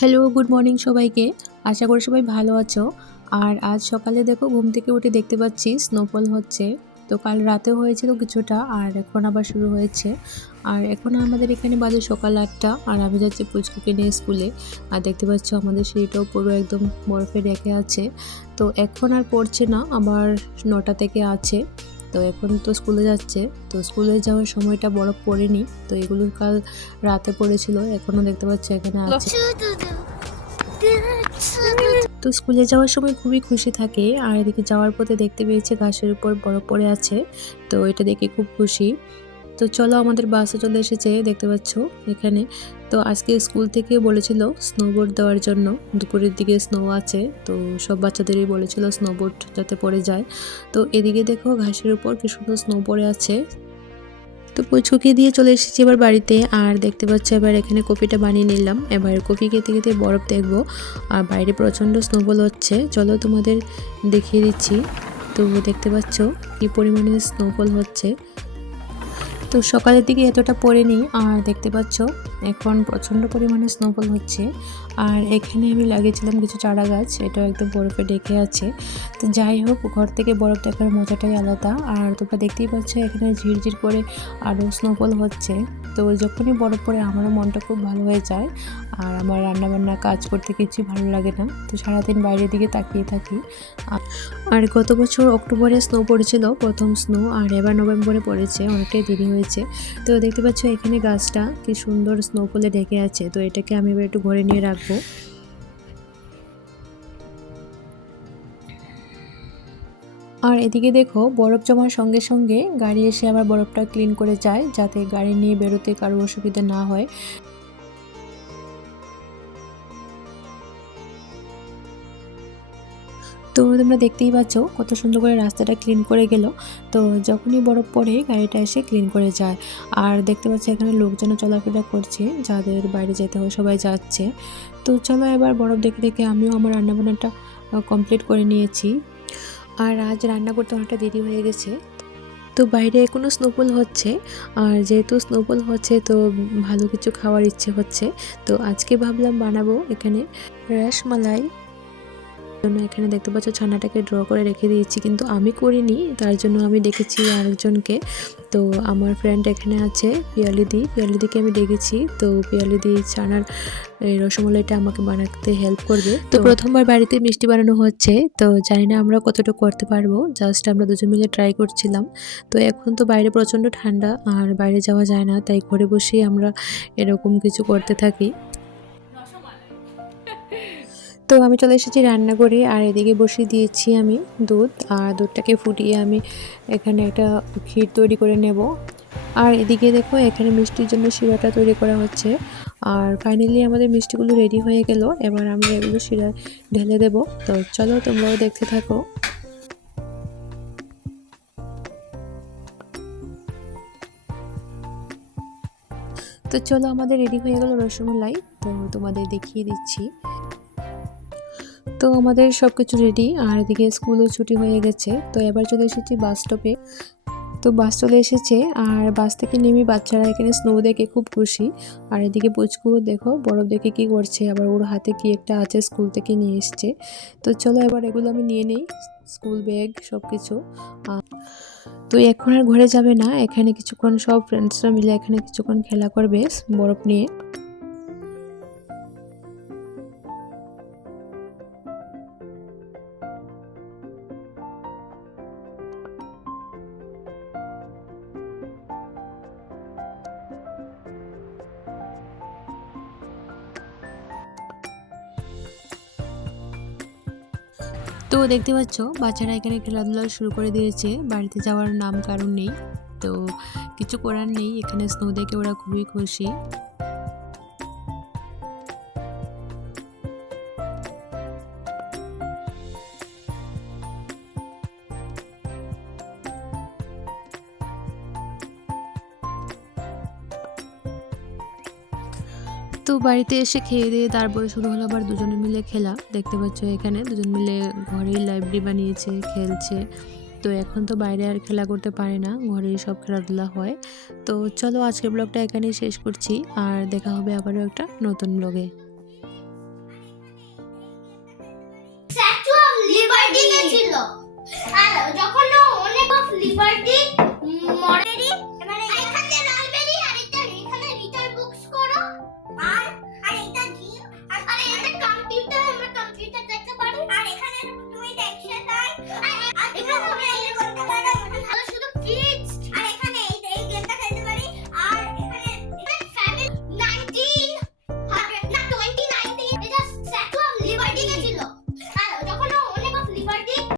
Hello, good morning সবাইকে। আশা করি সবাই ভালো আছো। আর আজ সকালে দেখো ঘুম থেকে উঠে দেখতে পাচ্ছি স্নোফল হচ্ছে। তো কাল রাতেও হয়েছিল কিছুটা আর এখন আবার শুরু হয়েছে। আর এখন আমাদের এখানে বাজে সকাল ৮টা আর আমি যাচ্ছি পুচকুকে নিয়ে স্কুলে। আর দেখতে পাচ্ছ আমাদের সিঁড়িটাও পুরো একদম বরফে ঢেকে আছে। তো এখন আর পড়ছে না, আবার ৯টা থেকে আছে। তো এখন তো স্কুলে যাচ্ছে। তো স্কুলে যাওয়ার সময়টা বরফ পড়েনি। তো এগুলো কাল রাতে পড়েছিল, এখনও দেখতে পাচ্ছ এখানে আছে। তো স্কুলে যাওয়ার সময় খুবই খুশি থাকে আর এদিকে যাওয়ার পথে দেখতে পেয়েছে ঘাসের উপর বরফ পড়ে আছে। তো এটা দেখে খুব খুশি। তো চলো আমাদের বাসও চলে এসেছে, দেখতে পাচ্ছ এখানে। তো আজকে স্কুল থেকে বলেছিল স্নোবোর্ড দেওয়ার জন্য, দুপুরের দিকে স্নো আছে। তো সব বাচ্চাদেরই বলেছিল স্নোবোর্ড যাতে পড়ে যায়। তো এদিকে দেখো ঘাসের উপর কি সুন্দর স্নো পড়ে আছে। তো পুচকুকে দিয়ে চলে এসেছি এবার বাড়িতে। আর দেখতে পাচ্ছ এবার এখানে কফিটা বানিয়ে নিলাম। এবার কফি খেতে খেতে বরফ দেখবো। আর বাইরে প্রচণ্ড স্নোফল হচ্ছে, চলো তোমাদের দেখিয়ে দিচ্ছি। তো দেখতে পাচ্ছ কি পরিমাণে স্নোফল হচ্ছে। তো সকালের দিকে এতটা পড়েনি আর দেখতে পাচ্ছ এখন প্রচণ্ড পরিমাণে স্নোফল হচ্ছে। আর এখানে আমি লাগিয়েছিলাম কিছু চারা গাছ, এটাও একদম বরফে ঢেকে আছে। তো যাই হোক, ঘর থেকে বরফ দেখার মজাটাই আলাদা। আর তোমরা দেখতেই পাচ্ছ এখানে ঝিরঝির করে আরও স্নোফল হচ্ছে। তো যখনই বরফ পড়ে আমারও মনটা খুব ভালো হয়ে যায়। আর আমার রান্নাবান্না কাজ করতে কিছুই ভালো লাগে না, তো সারাদিন বাইরের দিকে তাকিয়ে থাকি। আর গত বছর অক্টোবরে স্নো পড়েছিল প্রথম স্নো, আর এবার নভেম্বরে পড়েছে, অনেকটাই দেরি হয়েছে। তো দেখতে পাচ্ছ এখানে গাছটা কি সুন্দর স্নোফলে ঢেকে আছে। তো এটাকে আমি এবার একটু ঘরে নিয়ে রাখবো। আর এদিকে দেখো বরফ জমার সঙ্গে সঙ্গে গাড়ি এসে আবার বরফটা ক্লিন করে যায়, যাতে গাড়ি নিয়ে বেরোতে কারো অসুবিধা না হয়। তো তোমরা দেখতেই পাচ্ছ কত সুন্দর করে রাস্তাটা ক্লিন করে গেল। তো যখনই বরফ পড়ে গাড়িটা এসে ক্লিন করে যায়। আর দেখতে পাচ্ছি এখানে লোকজন চলাফেরা করছে, যাদের বাইরে যেতে হয় সবাই যাচ্ছে। তো চলো এবার বরফ দেখে দেখে আমিও আমার রান্নাবান্নাটা কমপ্লিট করে নিয়েছি। আর আজ রান্না করতে অনেকটা দেরি হয়ে গেছে। তো বাইরে এখনও স্নোফল হচ্ছে। আর যেহেতু স্নোফল হচ্ছে তো ভালো কিছু খাওয়ার ইচ্ছে হচ্ছে। তো আজকে ভাবলাম বানাবো এখানে রসমালাই জন্য। এখানে দেখতে পাচ্ছ ছানাটাকে ড্র করে রেখে দিয়েছি, কিন্তু আমি করিনি, তার জন্য আমি ডেকেছি আরেকজনকে। তো আমার ফ্রেন্ড এখানে আছে পিয়ালিদিকে আমি ডেকেছি। তো পিয়ালিদি ছানার এই রসমালাইটা আমাকে বানাতে হেল্প করবে। তো প্রথমবার বাড়িতে মিষ্টি বানানো হচ্ছে, তো জানি না আমরা কতটুকু করতে পারবো, জাস্ট আমরা দুজন মিলে ট্রাই করছিলাম। তো এখন তো বাইরে প্রচণ্ড ঠান্ডা আর বাইরে যাওয়া যায় না, তাই ঘরে বসেই আমরা এরকম কিছু করতে থাকি। তো আমি চলে এসেছি রান্নাঘরে আর এদিকে বসিয়ে দিয়েছি আমি দুধ। আর দুধটাকে ফুটিয়ে আমি এখানে একটা ক্ষীর তৈরি করে নেব। আর এদিকে দেখো এখানে মিষ্টির জন্য শিরাটা তৈরি করা হচ্ছে। আর ফাইনালি আমাদের মিষ্টিগুলো রেডি হয়ে গেল, এবার আমরা এগুলো শিরা ঢেলে দেব। তো চলো তোমরাও দেখতে থাকো। তো চলো আমাদের রেডি হয়ে গেল রসমালাই, তো তোমাদের দেখিয়ে দিচ্ছি। তো আমাদের সব কিছু রেডি আর এদিকে স্কুলও ছুটি হয়ে গেছে। তো এবার চলে এসেছি বাস স্টপে। তো বাস চলে এসেছে আর বাস থেকে নেমে বাচ্চারা এখানে স্নো দেখে খুব খুশি। আর এদিকে পুচকু দেখো বরফ দেখে কি করছে, আবার ওর হাতে কি একটা আছে স্কুল থেকে নিয়ে এসছে। তো চলো এবার এগুলো আমি নিয়ে নেই, স্কুল ব্যাগ সব কিছু। তো এখন আর ঘরে যাবে না, এখানে কিছুক্ষণ সব ফ্রেন্ডসরা মিলে এখানে কিছুক্ষণ খেলা করবে বরফ নিয়ে। তো দেখতে পাচ্ছ বাচ্চারা এখানে খেলাধুলা শুরু করে দিয়েছে, বাড়িতে যাওয়ার নাম কারণ নেই। তো কিছু করার নেই, এখানে স্নো দেখে ওরা খুবই খুশি। তো বাড়িতে এসে খেয়ে দিয়ে তারপরে শুরু হলো আবার দুজনে মিলে খেলা। দেখতে পাচ্ছ এখানে দুজন মিলে ঘরেই লাইব্রেরি বানিয়েছে, খেলছে। তো এখন তো বাইরে আর খেলা করতে পারে না, ঘরেই সব খেলাধুলা হয়। তো চলো আজকের ব্লগটা এখানেই শেষ করছি, আর দেখা হবে আবারও একটা নতুন ব্লগে।